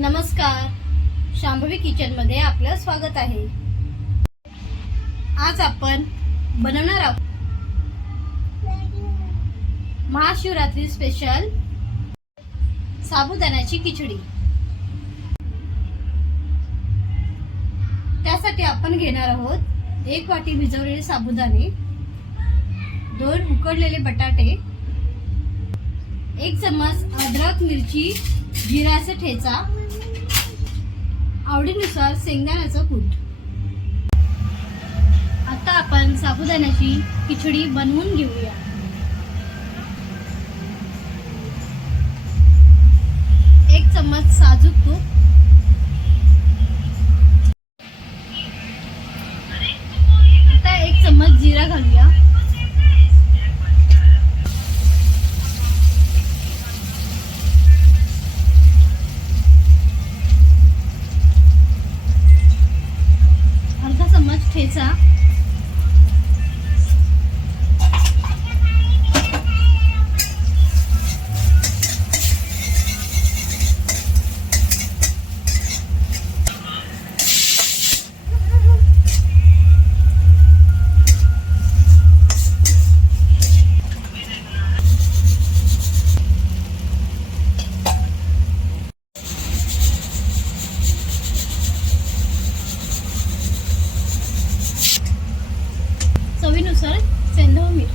नमस्कार, शांभवी किचन मध्ये आपलं स्वागत आहे। आज आपण बनवणार आहोत महाशिवरात्री स्पेशल साबुदाण्याची खिचडी। त्यासाठी आपण घेणार आहोत 1 वाटी भिजवलेले साबुदाणे, 2 उकडलेले बटाटे, 1 चम्मच अद्रक मिरची जिऱ्याचा ठेचा, आवडीनुसार शेंगदाण्याचा कूट। आता आपण साबुदाण्याची खिचडी बनवून घेऊया। एक चम्मच साजूक तूप, आता 1 चम्मच जिरा घालूया, अर्धा चम्मच ठेचा, चवीनुसार सेंधव मीठ,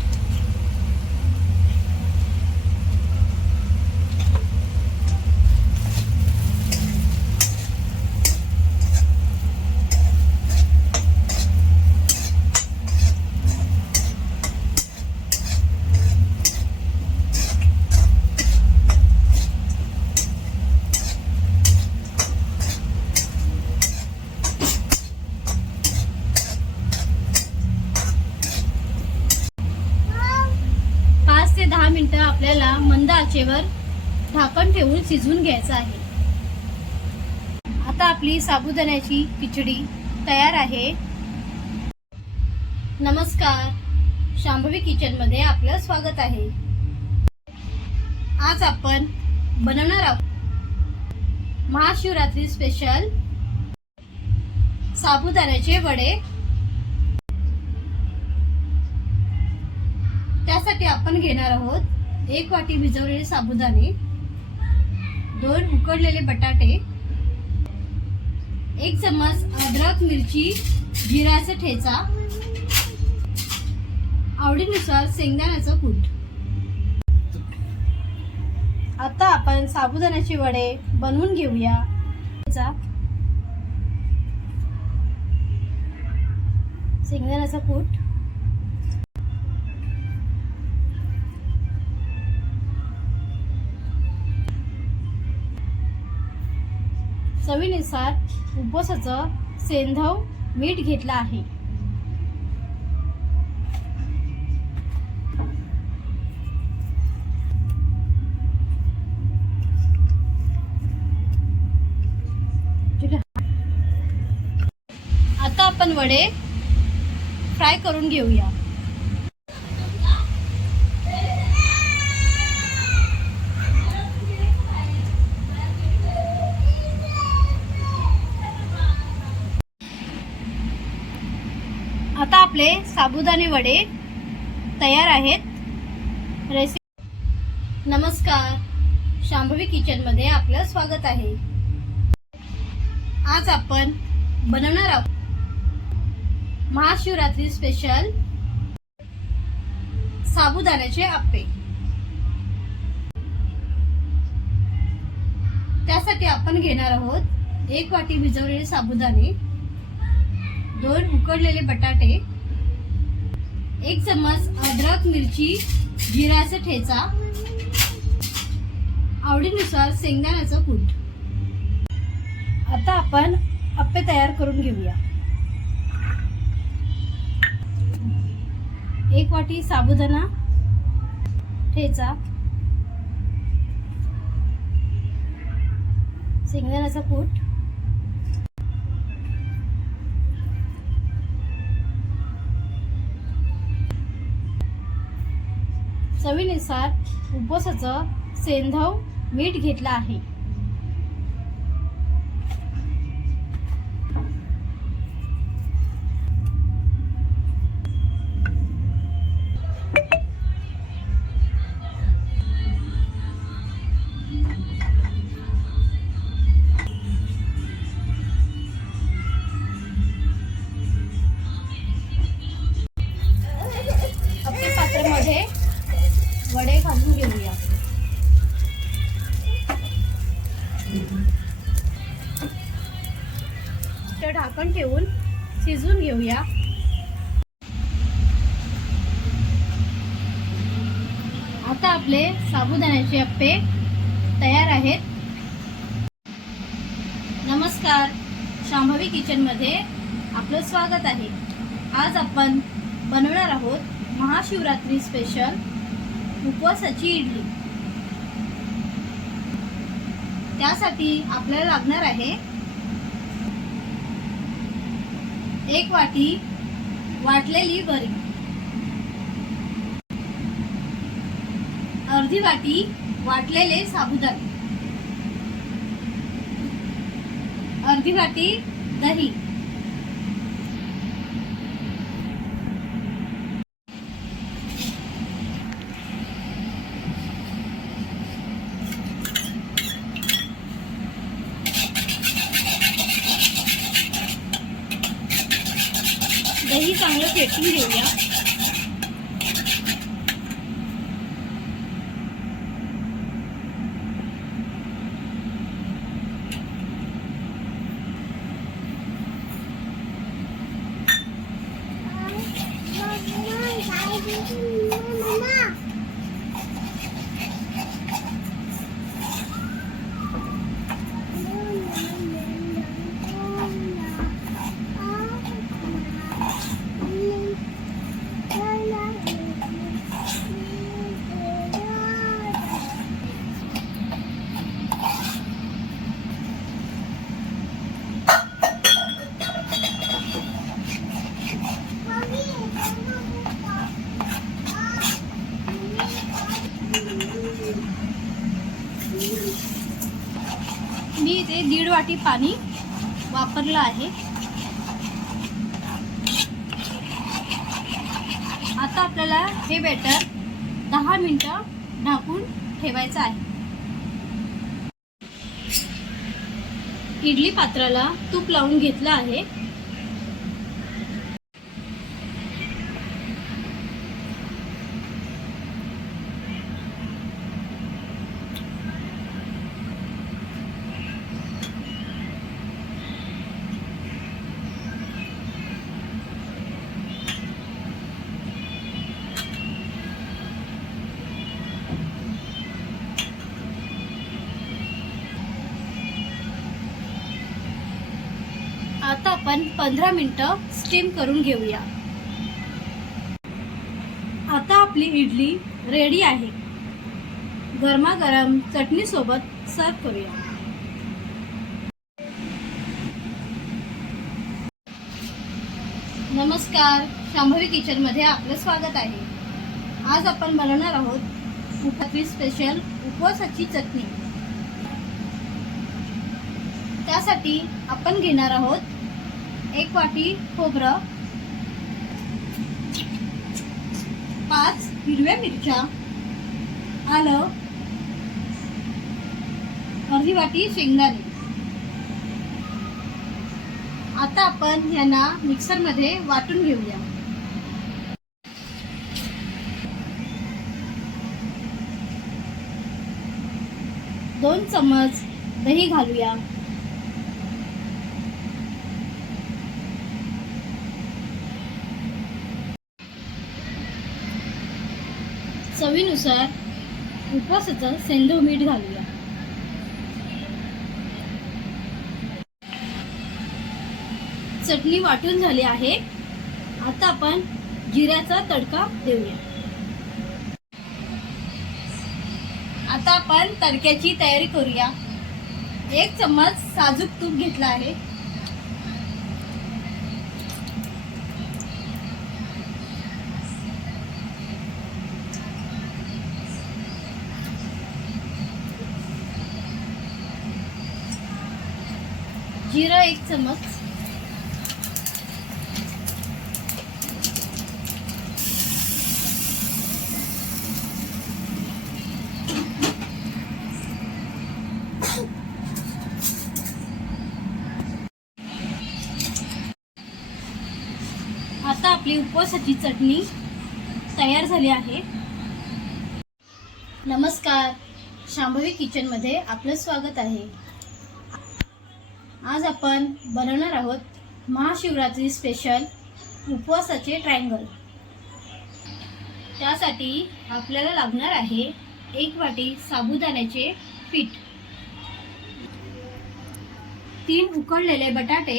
ते 10 मिनिटं आपल्याला मंद आचेवर झाकण ठेवून शिजवून घ्यायचं आहे। आता आपली साबुदाण्याची खिचडी तयार आहे। नमस्कार, शांभवी किचन मध्ये आपलं स्वागत आहे। आज आपण बनवणार आहोत महाशिवरात्री स्पेशल साबुदाण्याचे वडे। त्यासाठी आपण घेणार आहोत 1 वाटी भिजवलेले साबुदाणे, 2 उकडलेले बटाटे, 1 चम्मच अद्रक मिरची जिऱ्याचा ठेचा, आवडीनुसार शेंगदाण्याचा कूट। आता आपण साबुदाण्याचे वडे बनवून घेऊया। शेंगदाण्याचा कूट, चवीनुसार उपवासाचं सेंधव मीठ घेतलं आहे। आता आपण वडे फ्राय करून घेऊया। आता आपले साबुदाणे वडे तयार आहेत। नमस्कार, शांभवी किचन मध्ये आपलं स्वागत आहे। आज आपण बनवणार आहोत महाशिवरात्री स्पेशल साबुदाण्याचे आप्पे। त्यासाठी आपण घेणार आहोत 1 वाटी भिजवलेले साबुदाणे, 2 उकडलेले बटाटे, 1 चम्मच अद्रक मिरची जिऱ्याचा ठेचा, आवडीनुसार शेंगदाण्याचा कूट। आता आपण आप्पे तयार करून घेऊया। 1 वाटी साबुदाणा ठेचा, शेंगदाण्याचा कूट, चवीनुसार उपवासाचं सेंधव मीठ घेतलं आहे। तर ढाकण ठेवून शिजवून घेऊया. आता आपले साबुदाण्याचे अप्पे तयार आहेत. नमस्कार, शांभवी किचनमध्ये आपलं स्वागत आहे. आज आपण बनवणार आहोत महाशिवरात्री स्पेशल उपवासाची इडली. त्यासाठी आपल्याला लागणार आहे 1 वाटी वाटलेली बरी, अर्धी वाटी वाटलेले साबुदाणे, अर्धी वाटी दही, दही चांगलं फेटून घेऊया. मी इथे 1.5 वाटी पाणी वापरलं आहे. आता आपल्याला हे बॅटर 10 मिनिटं ढाकून ठेवायचं आहे. इडली पात्राला तूप लावून घेतलं आहे. आता आपण 15 मिनिटं स्टीम करून घेऊया. आता आपली इडली रेडी आहे. गरमागरम चटणी सोबत सर्व करूया. नमस्कार, शांभवी किचनमध्ये आपलं स्वागत आहे. आज आपण बनवणार आहोत उपवासाची स्पेशल उपवासाची चटणी. त्यासाठी आपण घेणार आहोत 1 वाटी खोबरं, 5 हिरव्या मिरच्या, आलं, अर्धी वाटी शेंगदाणे. आता आपण यांना मिक्सरमध्ये वाटून घेऊया. दोन चम्मच दही घालूया. चवीनुसार उपवासाचं सेंधव मीठ घालूया. चटणी वाटून झाली आहे. आता आपण जिऱ्याचा तडका देऊया. आता आपण तडक्याची तयारी करूया. 1 चम्मच साजूक तूप घेतला आहे. जीरा 1 चम्मच, आता आपली उपवासाची चटणी तयार झाली आहे. नमस्कार, शांभवी किचनमध्ये आपलं स्वागत आहे. आज आपण बनवणार आहोत महाशिवरात्री स्पेशल उपवासाचे ट्रायंगल। त्यासाठी आपल्याला लागणार आहे 1 वाटी साबुदाण्याचे पीठ, 3 उकडलेले बटाटे,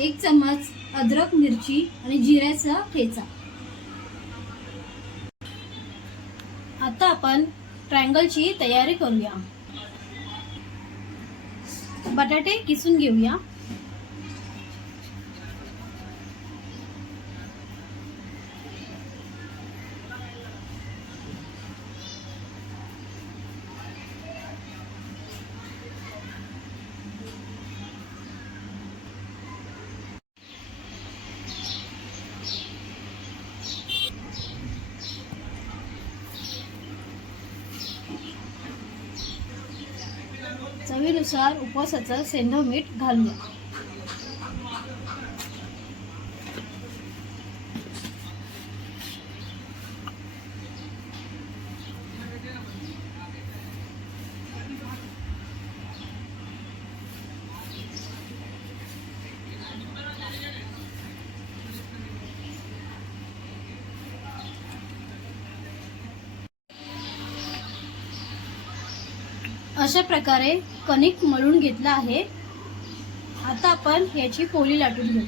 1 चम्मच अद्रक, मिरची आणि जिऱ्याचा ठेचा। आता आपण ट्रायंगलची तयारी करूया। बटाटे किसून घेऊया। चवीनुसार उपवासाचं सेंधव मीठ घालूया। अशा प्रकारे कणिक मळून घेतला आहे। आता आपण याची पोळी लाटून घेऊ।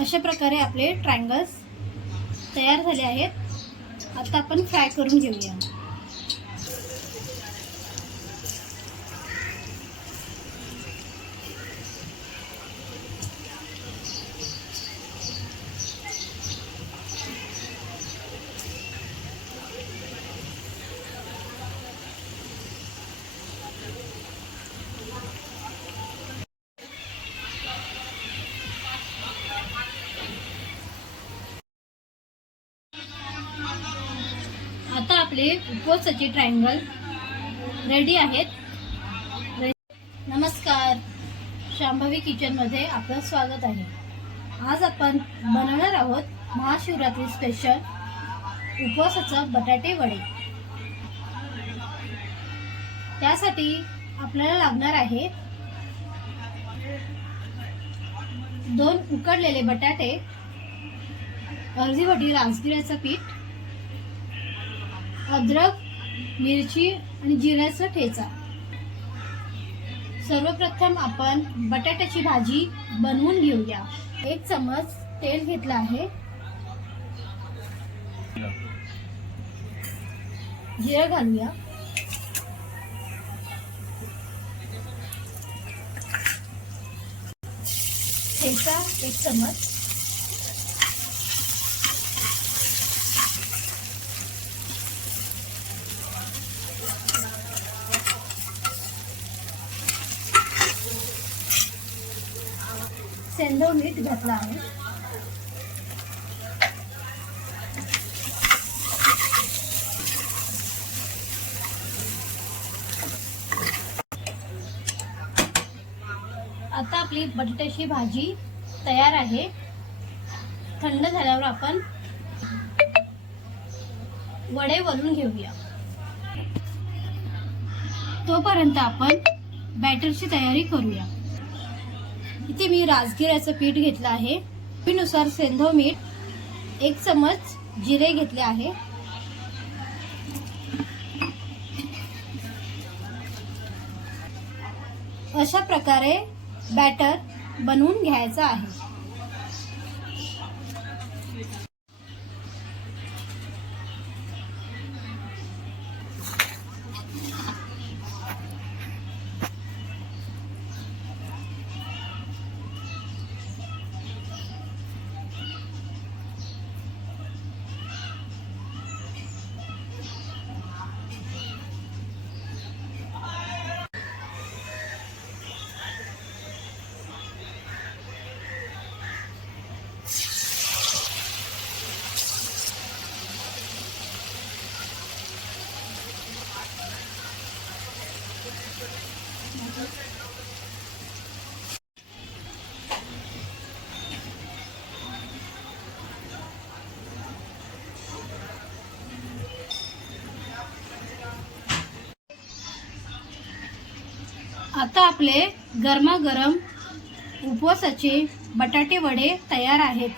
अशा प्रकारे आपले ट्रायंगल्स तयार झाले आहेत। आता आपण फ्राय करून घेऊया। आता आपले उपवासाचे ट्रायंगल रेडी आहेत। नमस्कार, शांभवी किचनमध्ये आपलं स्वागत आहे। आज आपण बनवणार आहोत महाशिवरात्री स्पेशल उपवासाचे बटाटे वडे। त्यासाठी आपल्याला लागणार आहे 2 उकडलेले बटाटे, अर्धी वाटी राजगिऱ्याचं पीठ, अद्रक, मिरची आणि जिऱ्याचा ठेचा। सर्वप्रथम आपण बटाट्याची भाजी बनवून घेऊया। 1 चम्मच तेल घेतला आहे, जिरे घालूया, ठेचा 1 चम्मच, सेंधव मीठ घातला आहे, आता आपली बटाट्याची भाजी तयार आहे। थंड झाल्यावर आपण वडे वळून घेऊया। तोपर्यंत आपण बॅटरची तयारी करूया। इथे मी राजगिऱ्याचं पीठ घेतलं आहे, चवीनुसार सेंधव मीठ, 1 चम्मच जिरे घेतले आहे, अशा प्रकारे बॅटर बनवून घ्यायचं आहे। आता आपले गरमागरम उपवासाचे बटाटे वडे तयार आहेत.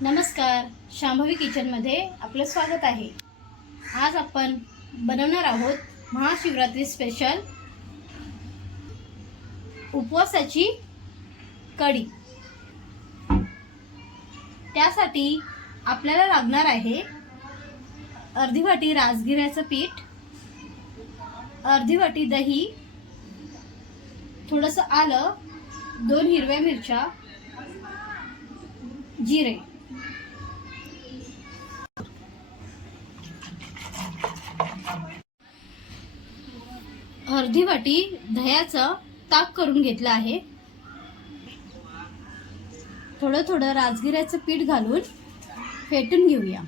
नमस्कार, शांभवी किचनमध्ये आपलं स्वागत आहे. आज आपण बनवणार आहोत महाशिवरात्री स्पेशल उपवासाची कढी. त्यासाठी आपल्याला लागणार आहे अर्धी वाटी राजगिऱ्याचं पीठ, अर्धी वाटी दही, थोडंसं आलं, 2 हिरव्या मिरच्या, जिरे. अर्धी वाटी दह्याचं ताक करून घेतलं आहे. थोडं थोडं राजगिऱ्याचं पीठ घालून फेटून घेऊया.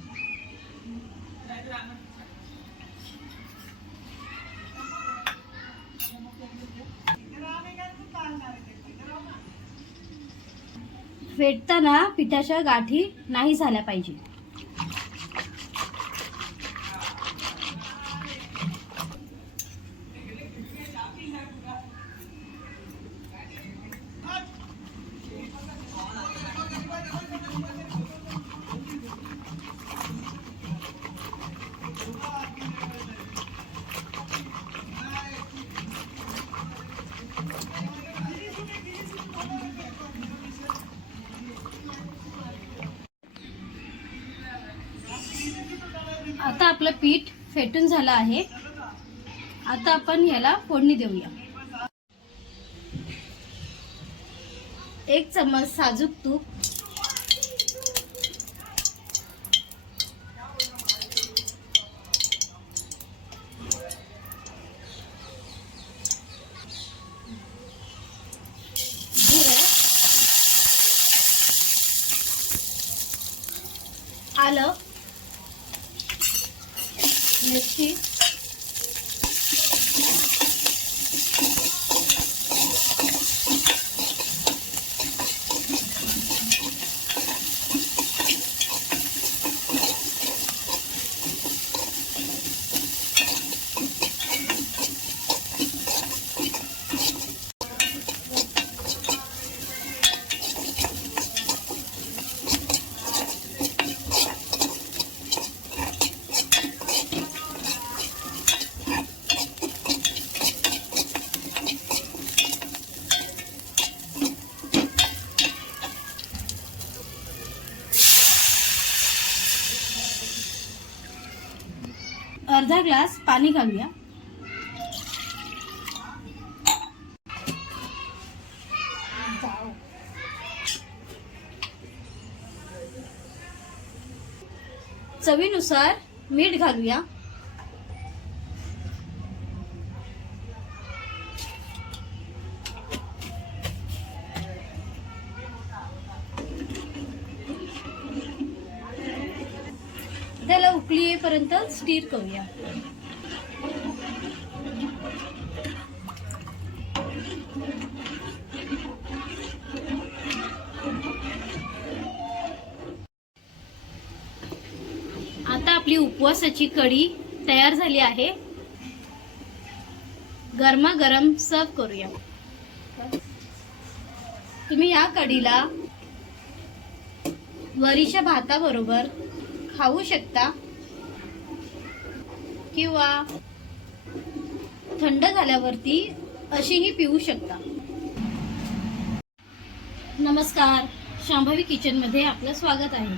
फेटताना पिठाच्या गाठी नाही झाल्या पाहिजे. आता आपलं पीठ फेटून झालं आहे. आता आपण याला फोडणी देऊया. 1 चम्मच साजूक तूप, जिरे, आलं, मिरची, अर्धा ग्लास पाणी घालूया. चवीनुसार मीठ घालूया. त्याला उकळी येईपर्यंत स्टीर करूया. आता आपली उपवासाची कढी तयार झाली आहे. गरमागरम सर्व करूया. तुम्ही या कढीला वरीच्या भाताबरोबर खाऊ शकता किंवा थंड झाल्यावरती अशीही पिऊ शकता. नमस्कार, शांभवी किचनमध्ये आपलं स्वागत आहे.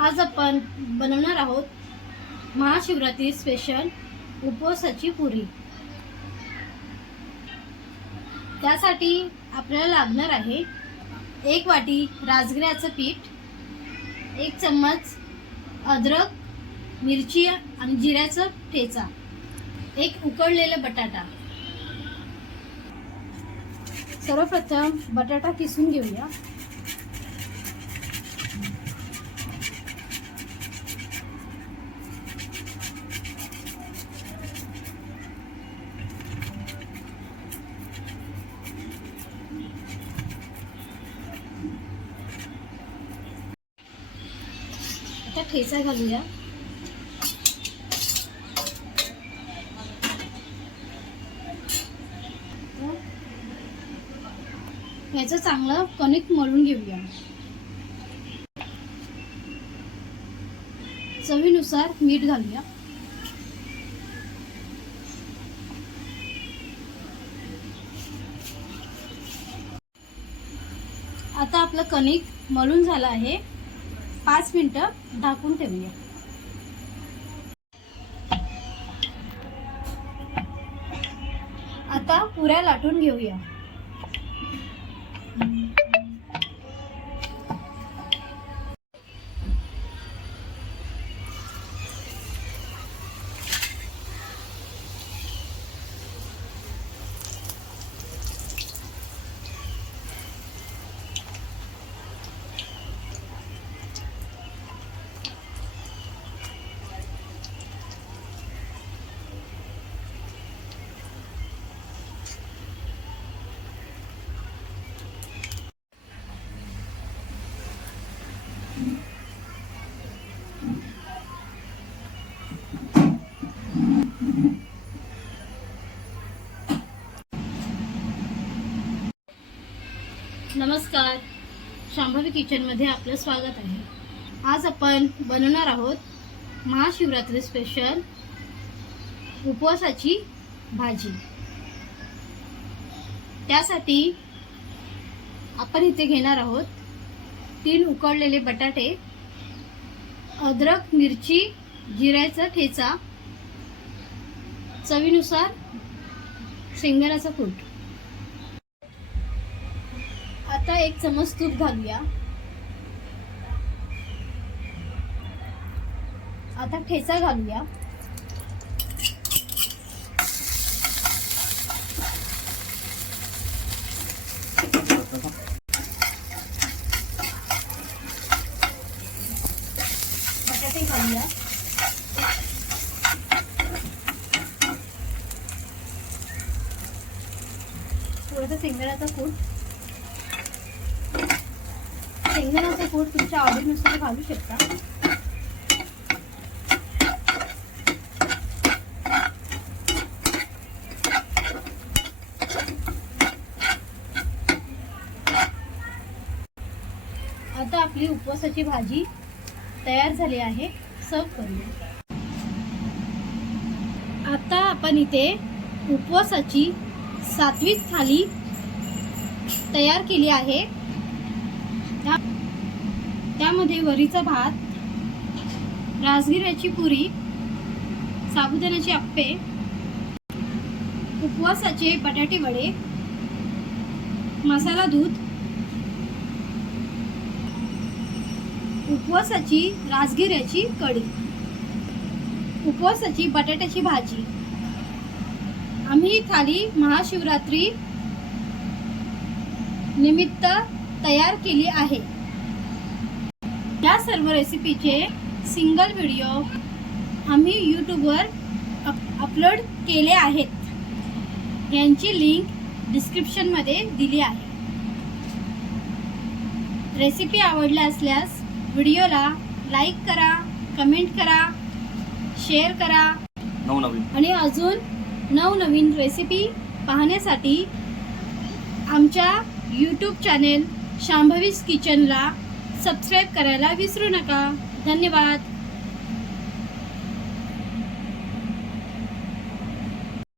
आज आपण बनवणार आहोत महाशिवरात्री स्पेशल उपवासाची पुरी. त्यासाठी आपल्याला लागणार आहे 1 वाटी राजगिऱ्याचं पीठ, 1 चम्मच अद्रक, मिरची आणि जिऱ्याचा ठेचा, 1 उकडलेला बटाटा. सर्वप्रथम बटाटा किसून घेऊया. आता ठेचा घालूया. याचं चांगलं कणिक मळून घेऊया. चवीनुसार मीठ घालूया. आता आपलं कणिक मळून झालं आहे. 5 मिनिटं ढाकून ठेवूया. आता पुऱ्या लाटून घेऊया. नमस्कार, शांभवी किचनमध्ये आपलं स्वागत आहे. आज आपण बनवणार आहोत महाशिवरात्री स्पेशल उपवासाची भाजी. त्यासाठी आपण इथे घेणार आहोत 3 उकडलेले बटाटे, अद्रक, मिरची, जिऱ्याचा ठेचा, चवीनुसार शेंगदाण्याचा कूट. आता 1 चमच तूप घालूया. आता ठेचा घालूया. बटाटे घालूया. थोडासा शेंगदाण्याचा कूट. शेंगदाण्याचा कूट तुमच्या आवडीनुसार घालू शकता. आता आपली उपवासाची भाजी तयार झाली आहे. सर्व करूया. आता आपण इथे उपवासाची सात्विक थाली तयार केली आहे. त्यामध्ये वरीचा भात, राजगिऱ्याची पुरी, साबुदाण्याचे अप्पे, उपवासाचे बटाटे वडे, मसाला दूध, उपवासाची राजगिऱ्याची कढी, उपवासाची बटाट्याची भाजी. आम्ही ही थाली महाशिवरात्री निमित्त तयार केली आहे. या सर्व रेसिपीचे सिंगल व्हिडिओ आम्ही यूट्यूबवर अपलोड केले आहेत. यांची लिंक डिस्क्रिप्शनमध्ये दिली आहे. रेसिपी आवडल्या असल्यास व्हिडिओला लाईक करा, कमेंट करा, शेअर करा आणि अजून नवनवीन रेसिपी पाहण्यासाठी आमच्या यूट्यूब चॅनेल शांभवीज किचनला सबस्क्राईब करायला विसरू नका. धन्यवाद.